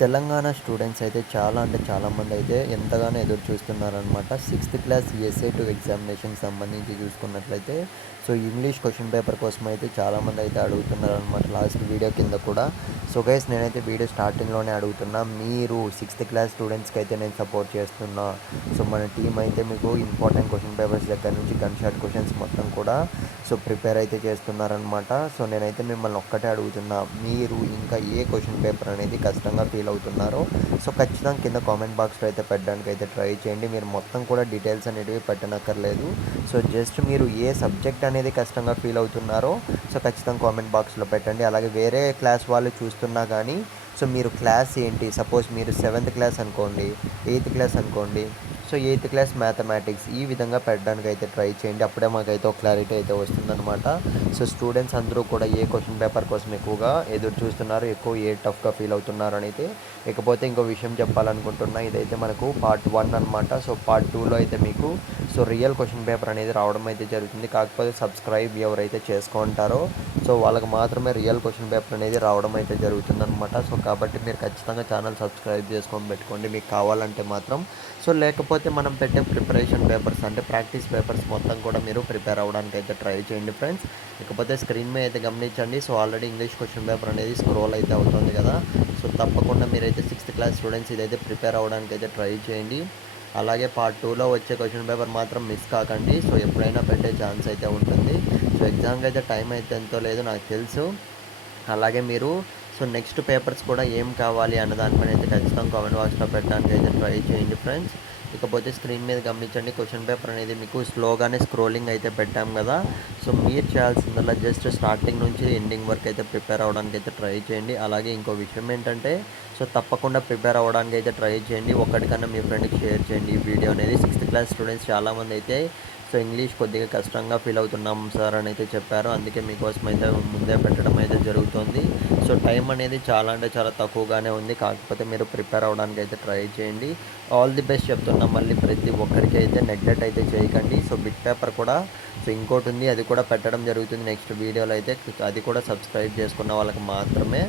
Telangana students అయితే చాలా అంటే చాలామంది అయితే ఎంతగానో ఎదురు చూస్తున్నారనమాట. సిక్స్త్ క్లాస్ ఎస్ఏ2 ఎగ్జామినేషన్‌కి సంబంధించి చూసుకున్నట్లయితే ఇంగ్లీష్ క్వెషన్ పేపర్ కోసం అయితే చాలామంది అయితే అడుగుతున్నారనమాట లాస్ట్ వీడియో కింద కూడా. గైస్ నేనైతే వీడియో స్టార్టింగ్‌లోనే అడుగుతున్నా. మీరు సిక్స్త్ క్లాస్ స్టూడెంట్స్‌కి అయితే నేను సపోర్ట్ చేస్తున్నా. మన టీమ్ అయితే మీకు ఇంపార్టెంట్ క్వెషన్ పేపర్స్ దగ్గర నుంచి గన్ షాట్ క్వెషన్స్ మొత్తం కూడా ప్రిపేర్ అయితే చేస్తున్నారనమాట. నేనైతే మిమ్మల్ని ఒక్కటే అడుగుతున్నా. మీరు ఇంకా ఏ క్వెషన్ పేపర్ అనేది కష్టంగా ఫీల్ అవుతున్నారో ఖచ్చితంగా కింద కామెంట్ బాక్స్లో అయితే పెట్టడానికి అయితే ట్రై చేయండి. మీరు మొత్తం కూడా డీటెయిల్స్ అనేటివి పెట్టనక్కర్లేదు. జస్ట్ మీరు ఏ సబ్జెక్ట్ అనేది కష్టంగా ఫీల్ అవుతున్నారో ఖచ్చితంగా కామెంట్ బాక్స్లో పెట్టండి. అలాగే వేరే క్లాస్ వాళ్ళు చూస్తున్నా కానీ మీరు క్లాస్ ఏంటి, సపోజ్ మీరు 7th క్లాస్ అనుకోండి, 8th క్లాస్ అనుకోండి, 8th క్లాస్ మ్యాథమెటిక్స్ ఈ విధంగా పెట్టడానికి అయితే ట్రై చేయండి. అప్పుడే మాకైతే ఒక క్లారిటీ అయితే వస్తుందన్నమాట. స్టూడెంట్స్ అందరూ కూడా ఏ క్వశ్చన్ పేపర్ కోసం ఎక్కువగా ఎదురు చూస్తున్నారు, ఎక్కువ ఏ టఫ్గా ఫీల్ అవుతున్నారు అని అయితే. ఇకపోతే ఇంకో విషయం చెప్పాలనుకుంటున్నా. ఇదైతే మనకు పార్ట్ 1 అనమాట. పార్ట్ 2లో అయితే మీకు రియల్ క్వశ్చన్ పేపర్ అనేది రావడం అయితే జరుగుతుంది. కాకపోతే సబ్స్క్రైబ్ ఎవరైతే చేసుకుంటారో వాళ్ళకి మాత్రమే రియల్ క్వశ్చన్ పేపర్ అనేది రావడం అయితే జరుగుతుందన్నమాట. కాబట్టి మీరు ఖచ్చితంగా ఛానల్ సబ్స్క్రైబ్ చేసుకొని పెట్టుకోండి మీకు కావాలంటే మాత్రం. లేకపోతే మనం పెట్టే ప్రిపరేషన్ పేపర్స్ అంటే ప్రాక్టీస్ పేపర్స్ మొత్తం కూడా మీరు ప్రిపేర్ అవ్వడానికి అయితే ట్రై చేయండి ఫ్రెండ్స్. ఇకపోతే స్క్రీన్ మీద అయితే గమనించండి. ఆల్రెడీ ఇంగ్లీష్ క్వశ్చన్ పేపర్ అనేది స్క్రోల్ అయితే అవుతుంది కదా. తప్పకుండా మీరైతే 6th క్లాస్ స్టూడెంట్స్ ఇదైతే ప్రిపేర్ అవ్వడానికి అయితే ట్రై చేయండి. అలాగే పార్ట్ 2లో వచ్చే క్వశ్చన్ పేపర్ మాత్రం మిస్ కాకండి. ఎప్పుడైనా పెట్టే ఛాన్స్ అయితే ఉంటుంది. ఎగ్జామ్కి అయితే టైం అయితే ఎంతో లేదు నాకు తెలుసు. అలాగే మీరు నెక్స్ట్ పేపర్స్ కూడా ఏం కావాలి అన్న దానిపైన అయితే ఖచ్చితంగా కామెంట్ బాక్స్లో పెట్టడానికి అయితే ట్రై చేయండి ఫ్రెండ్స్. ఇకపోతే స్క్రీన్ మీద గమనించండి. క్వశ్చన్ పేపర్ అనేది మీకు స్లోగానే స్క్రోలింగ్ అయితే పెట్టాం కదా. మీరు చేయాల్సిందల్లా జస్ట్ స్టార్టింగ్ నుంచి ఎండింగ్ వరకు అయితే ప్రిపేర్ అవ్వడానికి అయితే ట్రై చేయండి. అలాగే ఇంకో విషయం ఏంటంటే తప్పకుండా ప్రిపేర్ అవ్వడానికి అయితే ట్రై చేయండి. ఒక్కడికన్నా మీ ఫ్రెండ్కి షేర్ చేయండి ఈ వీడియో అనేది. 6th క్లాస్ స్టూడెంట్స్ చాలామంది అయితే ఇంగ్లీష్ కొద్దిగా కష్టంగా ఫీల్ అవుతున్నాం సార్ అని అయితే చెప్పారు. అందుకే మీకోసం అయితే ముందే పెట్టడం అయితే జరుగుతుంది. టైం అనేది చాలా అంటే చాలా తక్కువగానే ఉంది. కాకపోతే మీరు ప్రిపేర్ అవ్వడానికి అయితే ట్రై చేయండి. ఆల్ ది బెస్ట్ చెప్తున్నాం. మళ్ళీ ప్రతి ఒక్కరికి అయితే నెగ్లెక్ట్ అయితే చేయకండి. బిట్ పేపర్ కూడా ఇంకోటి ఉంది, అది కూడా పెట్టడం జరుగుతుంది నెక్స్ట్ వీడియోలో అయితే. అది కూడా సబ్స్క్రైబ్ చేసుకున్న వాళ్ళకి మాత్రమే.